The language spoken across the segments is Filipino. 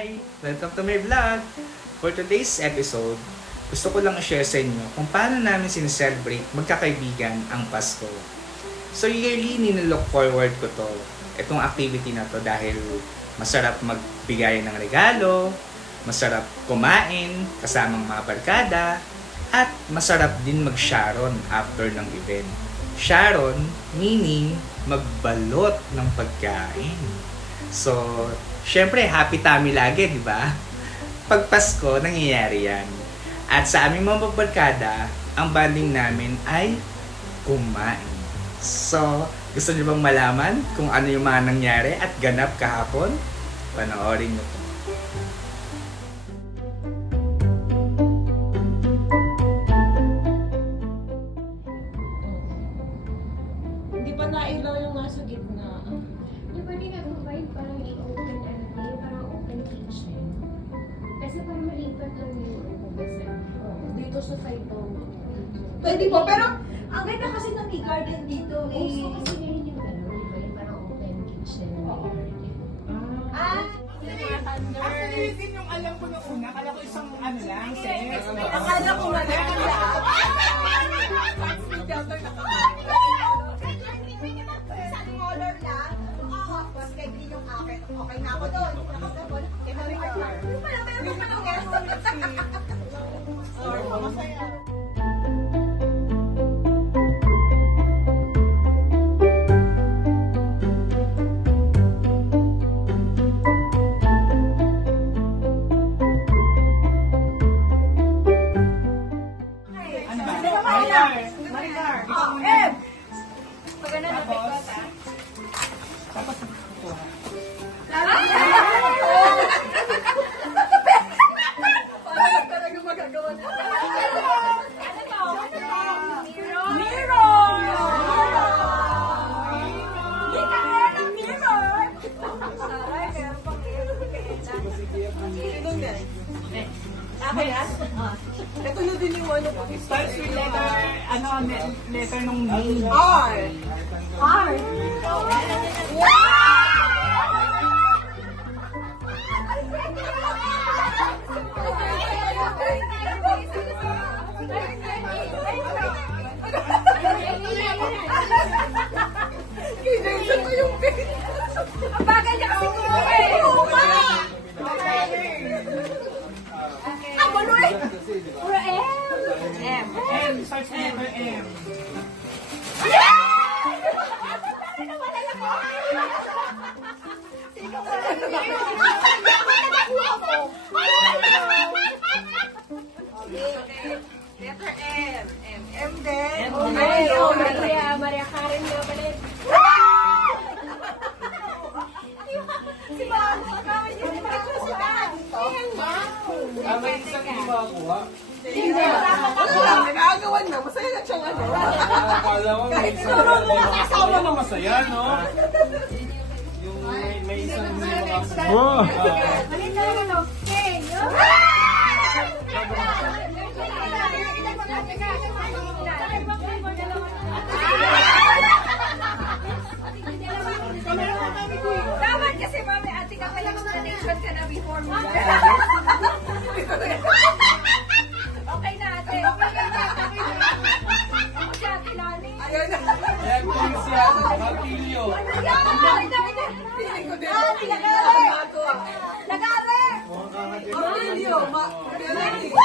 Hi! Welcome to my vlog! For today's episode, gusto ko lang i-share sa inyo kung paano namin sineselebrate magkakaibigan ang Pasko. So yearly, nilook forward ko to, itong activity na to dahil masarap magbigay ng regalo, masarap kumain kasamang mga barkada, at masarap din mag-sharon after ng event. Sharon, meaning magbalot ng pagkain. So, syempre, happy tummy lagi, di ba? Pag Pasko, nangyayari yan. At sa aming mga barkada, ang banding namin ay kumain. So, gusto niyo bang malaman kung ano yung mga nangyari at ganap kahapon? Panoorin niyo po. Hindi pa nailaw yung nasa gitna. Yung ba nag-provide parang i-open parang open kitchen. Kasi parang malipat lang yung kasi. Dito sa side daw. Pwede po, pero ang ganda kasi ng tea garden dito Gusto kasi ngayon yung gano'n, di ba? Yung parang open kitchen na may garden. Actually, din yung alam ko nung una. Kala ko isang ano lang, set. Akala ko na smaller lang. Oo, mas kay green yung akin. Okay na ako doon. Yung pala, meron pa ng guest. Masaya. Ano ba? Maricar! Maricar! Tapos, Ito na din yung ano ko. starts with letter, letter nung name. R. R. Kinensan ko yung pin. Ang bagay niya kasi kumain. Ang baloy. Puro M. M, starts with letter M. Letter M. M din. Ay, Maria Karen nga pala. Si Mama, si Mama, si Mama. May isang hindi makakuha. Nag-aagawan na. Masaya na siyang ano. Akala ko may isang Kasama na masaya, no? Yung may isang hindi makakuha. Dapat kasi mami, ate ka pala mag-donation ka na before mo. Okay na ate. Okay na ate. Ako si ate Lani. Ayun na. Yan, Tunisia, Martillo. Feeling ko din. Nag-aari! Martilyo. Martilyo.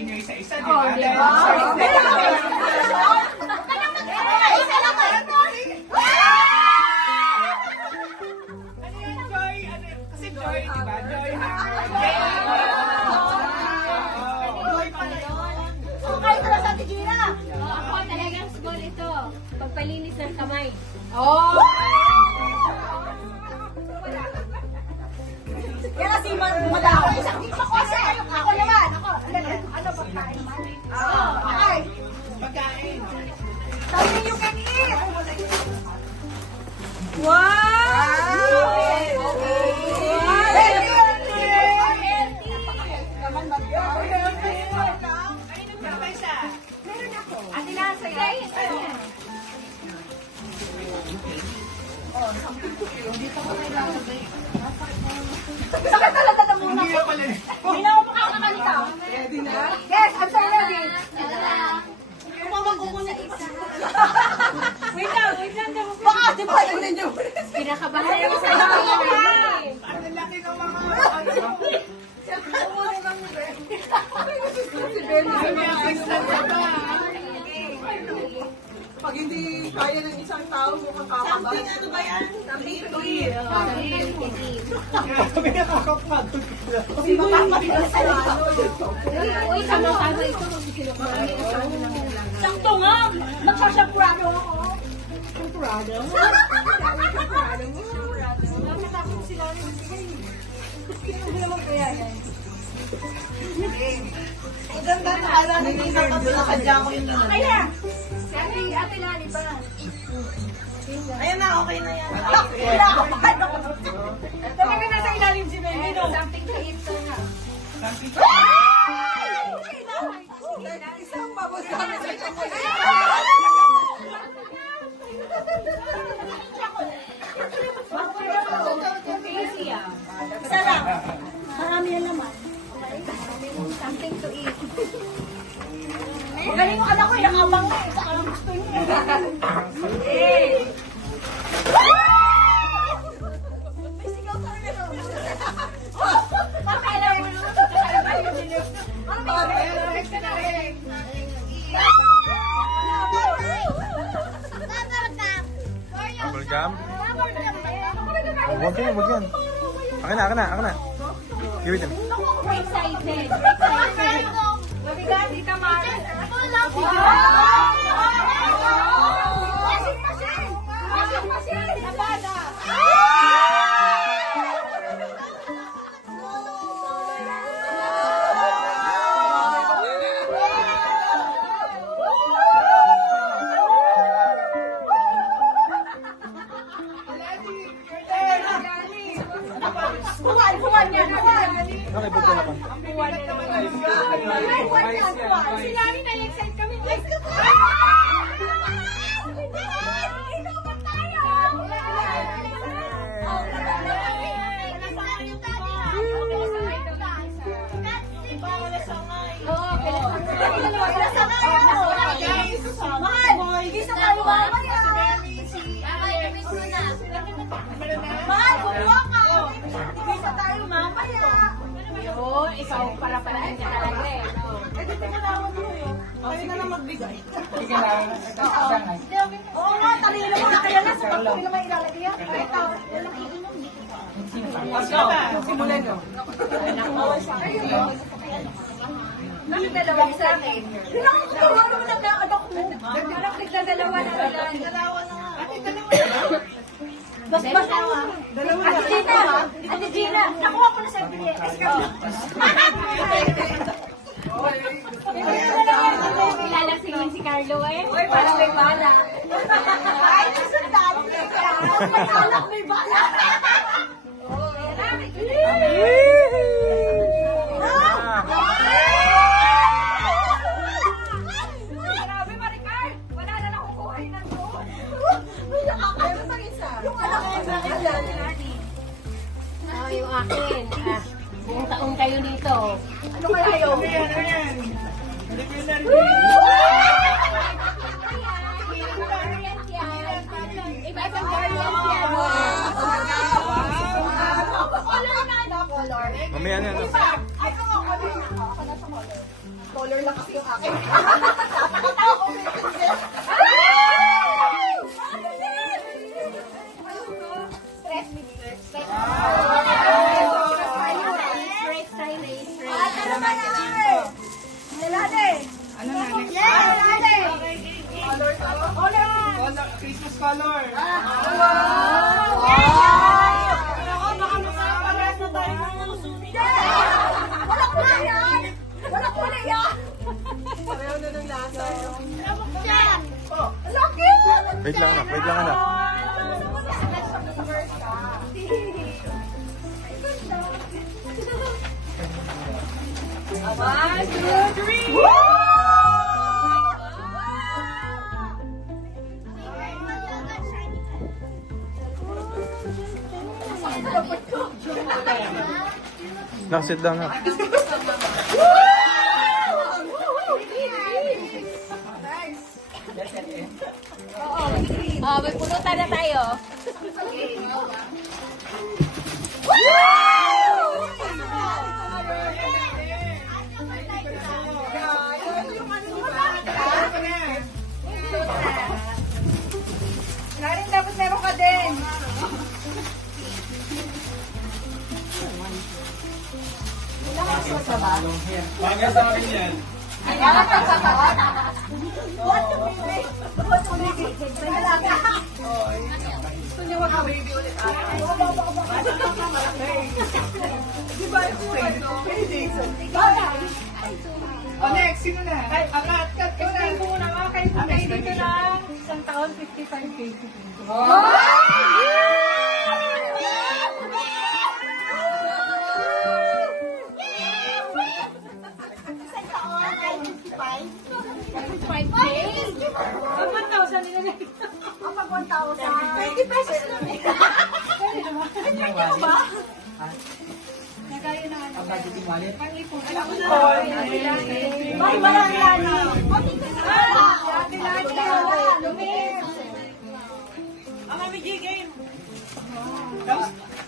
inyo isa-isa, di Oh, ba? di Dahil ba? sorry. Ano yan, Joy? Ano yun? Kasi Joy, di ba? Joy na. Joy pala yun. So, kayo pala sa Tigina. Ako talagang goal ito. Pagpalinis ng kamay. Kaya si Madao. Ako naman. Ano ba kain naman? Okay. Pagkain. Sabi you can eat. Wow! Ate Lasa, guys. Sakit talaga na muna. Hindi na pala. Hindi na ako makakalita. Yes, I'm so ready. Kumamang ko muna isa. Wait lang. Baka di ba yun ninyo? Pinakabahan ako sa bahay. Ang laki ng mga Pag hindi kaya ng isang tao, mukhang kakaba. Something ano ba yan? Something to eat. Grabe na kakapagod. Kasi makapagod sa lalo. Uy, sama-sama ito. Magsikinukuha. Sakto nga! Magsasapurado ako. Sapurado? Nakatakot sila rin. Hindi naman kaya yan. Ang ganda na ala na isang kapilakadya ko yung naman. Kaya! Ate Lali ba? Ayan na, okay na yan. Wala ako pa. Talaga nasa ilalim si Baby, no? Something to eat to na. Isang babos kami sa Crazy ah. Isa lang. Marami yan naman. Something to eat. Magaling yung anak ko, yung abang na eh. Saka lang gusto niya. May sigaw sa rin. Pakailan mo naman. Kakaiba yung dilim. Ano ba yun? Amalgam? Huwag yan. Akin na. Give it him. Excited. Mabigat, di ka maaari. Washing machine! Washing machine! Labada! Buwan yan, buwan! Okay, bugyan ako. Buwan yan, buwan! Si Lani na-excite kami. Let's go! Mahal! Isa tayo mamaya! Mahal, kumuha ka! Isa tayo mamaya! Yun, ikaw para palahin ka talaga eh. No? Eh, di tinatawag mo eh. Kayo na lang magbigay. Sige lang. Oo nga, talino mo na kaya na. Sa pagpili naman ilalagay yan. Ito, walang iinom. Simulan nyo. Bakit dalawang sa akin? Pinakakatawa naman ang anak mo. Parang nagdadalawa na lang. Dalawa na nga. Basta Ate Gina, nakuha ko na sa BS. Ilalasingin si Carlo eh. Uy, parang may bala. Ay, nasundalo ka. May anak, may bala. Grabe, Maricar. Wala na nakukuha ng doon. May nakakaya sa isa. Yung anak ko sa akin. Yung akin. Buong taong kayo dito. Ano kaya yun? Hindi ko yun Iba-ibang variant yan. Color na. Color. blur lang kasi yung akin. Nakakita ako may princess. Stress relief. Stress Ano na? Next Color. color, Christmas color. Walang kulay yan! Pareho na ng lasa. Wait lang anak. One, two, three! Nakasit lang nga. May pulutan na tayo. Narin dapat meron ka din. Bagay sa akin yan. Gusto niya wag baby ulit ate. Di ba ito kay Jason? O next, sino na? Cut ka na. Muna nga kay dito na isang taon, 55 kg. Kapag 1,000 nila Kapag 1,000. 20 pesos lang eh. Ay, walang lana.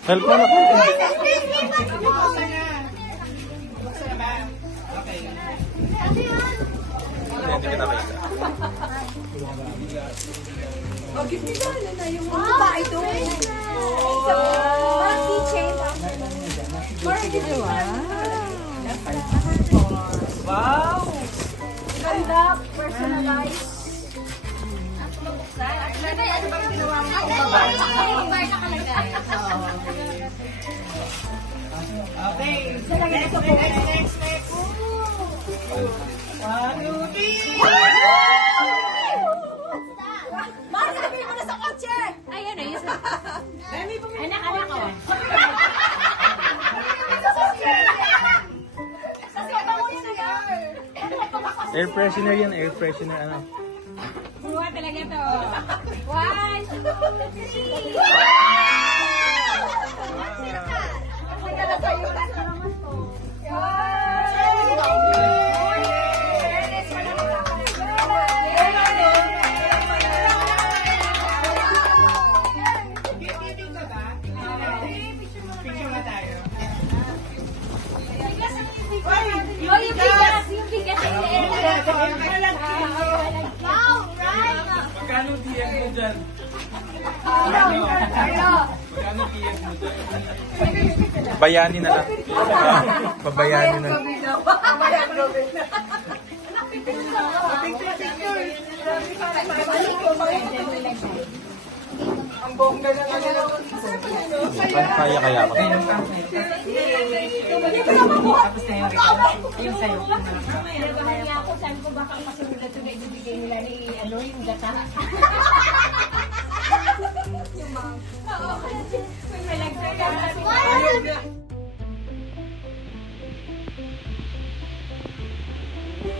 Help mo na. Buksan na. Buksan na ba? Okay. Hindi kita makita. Ba, ito. Parang keychain. Parang keychain. Wow! Ganda, personalized. Ano bang ginawa mo? Okay. Next. One, two, three. Mahal, sabihin mo na sa kotse! Ayun na, yun. Anak ko. Kasi bango yun na yan. Air freshener yan, air freshener ano. Buwa talaga to. 1, 2, 3. Kaya na sa'yo. Picture ka ba? Picture na tayo. Yung bigas. Wow, right? Magkano TF mo dyan? Magkano TF mo dyan? Bayani na lang. Pabayani na lang. Ang bongga na kanya. Kaya ako. Nagahan niya ako, sabi ko baka masunod na ito na ibibigay nila ni yung gata. Oo, may malagdag ka.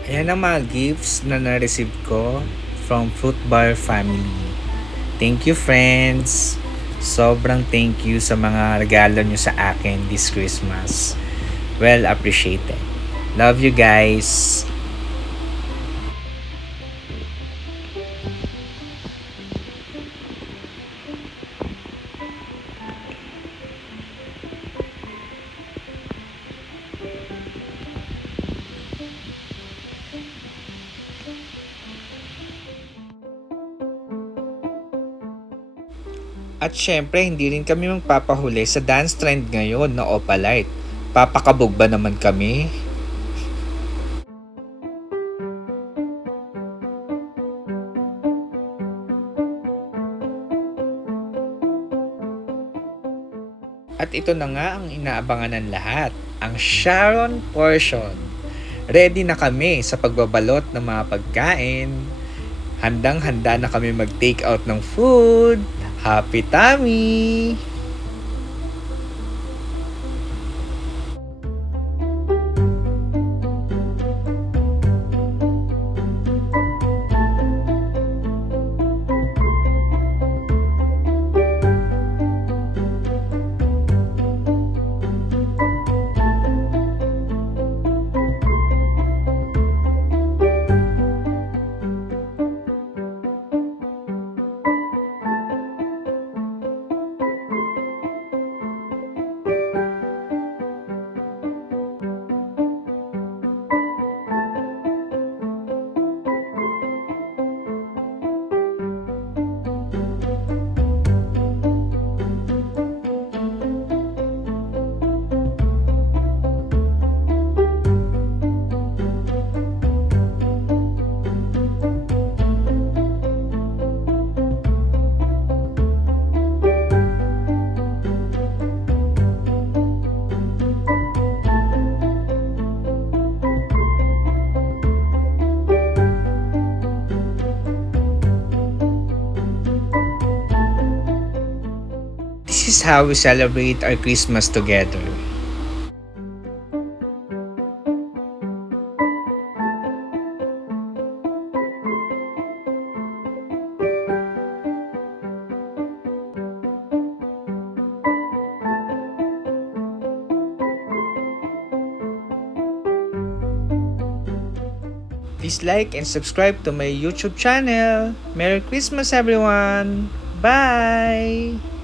Ayan ang mga gifts na na-receive ko from Fruit Bar family. Thank you, friends! Sobrang thank you sa mga regalo nyo sa akin this Christmas. Well appreciated. Love you guys! At syempre, hindi rin kami magpapahuli sa dance trend ngayon na Opalite. Papakabog ba naman kami? At ito na nga ang inaabangan ng lahat, ang Sharon portion. Ready na kami sa pagbabalot ng mga pagkain. Handang-handa na kami mag-take out ng food. Happy tummy! This is how we celebrate our Christmas together. Please like and subscribe to my YouTube channel. Merry Christmas everyone! Bye!